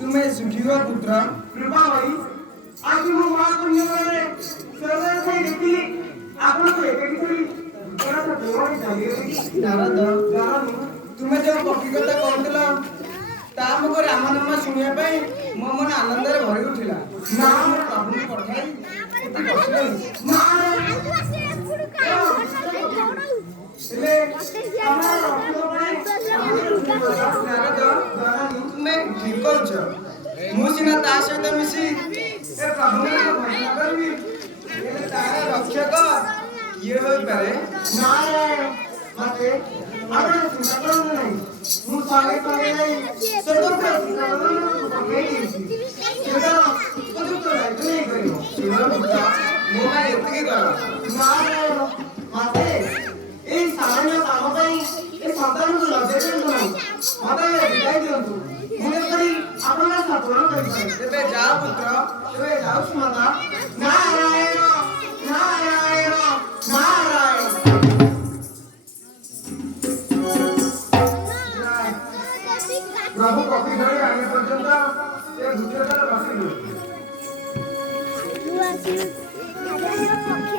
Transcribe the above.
तुम्हें सुखी हो पुत्र कृपा भाई आज ମୁଁ ମା ପୁଣ୍ୟରେ ସର୍ବ ଖାଇ ଦେଖିଲି ଆପଣଙ୍କୁ ଏକାକି କରି ଦେବଣି ଚାଲିଗଲି ନାରଦ ଜାଣନି ତୁମେ ଯେଉଁ ପକ୍ଷୀ କଥା କହୁଥିଲ ତାହା ମୋ ରାମ ନାମ ଶୁଣିବା ପାଇଁ ମୋ ମନ ଆନନ୍ଦରେ ଭରି ଉଠିଲା। ନା ମୁଁ ପ୍ରଭୁଙ୍କୁ ପଠାଇ ଏଠି ବସିଲେଣି। ମା ହେଲେ ଆମର ରକ୍ଷକ ପାଇଁ ନାରଦ ତୁମେ ଠିକ କହୁଛ। ମୁଁ ସିନା ତା ସହିତ ମିଶି ଏ ପ୍ରଭୁଙ୍କ ନାମ ଘୋଷଣା କରିବି, ହେଲେ ତାର ରକ୍ଷକ କିଏ ହୋଇପାରେ? ନାରାୟଣ ମତେ ଆପଣ ଚିନ୍ତା କରନ୍ତୁ ନାହିଁ ମୁଁ ସଙ୍ଗେ ସଙ୍ଗେ ଯାଇ ସ୍ୱତନ୍ତ୍ର ପକେଇ ଦେଇଛି ସେଟାର ଉପଯୁକ୍ତ ଦାୟିତ୍ୱ ନେଇପାରିବ। ଶୁଣ ପୁତ୍ର, ମୋ ପାଇଁ ଏତିକି କର। ନାରାୟଣ ମତେ ଏଇ ସାମାନ୍ୟ କାମ ପାଇଁ ଏ ସନ୍ତାନକୁ ଲଜ୍ଜା ଦିଅନ୍ତୁ ନାହିଁ ମତେ ବିଦାୟ ଦିଅନ୍ତୁ ମୁଁ ଯେପରି ଆପଣଙ୍କ ସପୂରଣ କରିପାରେ। ତେବେ ଯାଅ ପୁତ୍ର। ତେବେ ଯାଉଛି ମାତା। ନାରାୟଣ ନାରାୟଣ ନାରାୟଣ। ପ୍ରଭୁ ପକ୍ଷୀ ଧରି ଆଣି ପର୍ଯ୍ୟନ୍ତ ଏ ବୃକ୍ଷତଳେ ବସିଲୁ। ପକ୍ଷୀ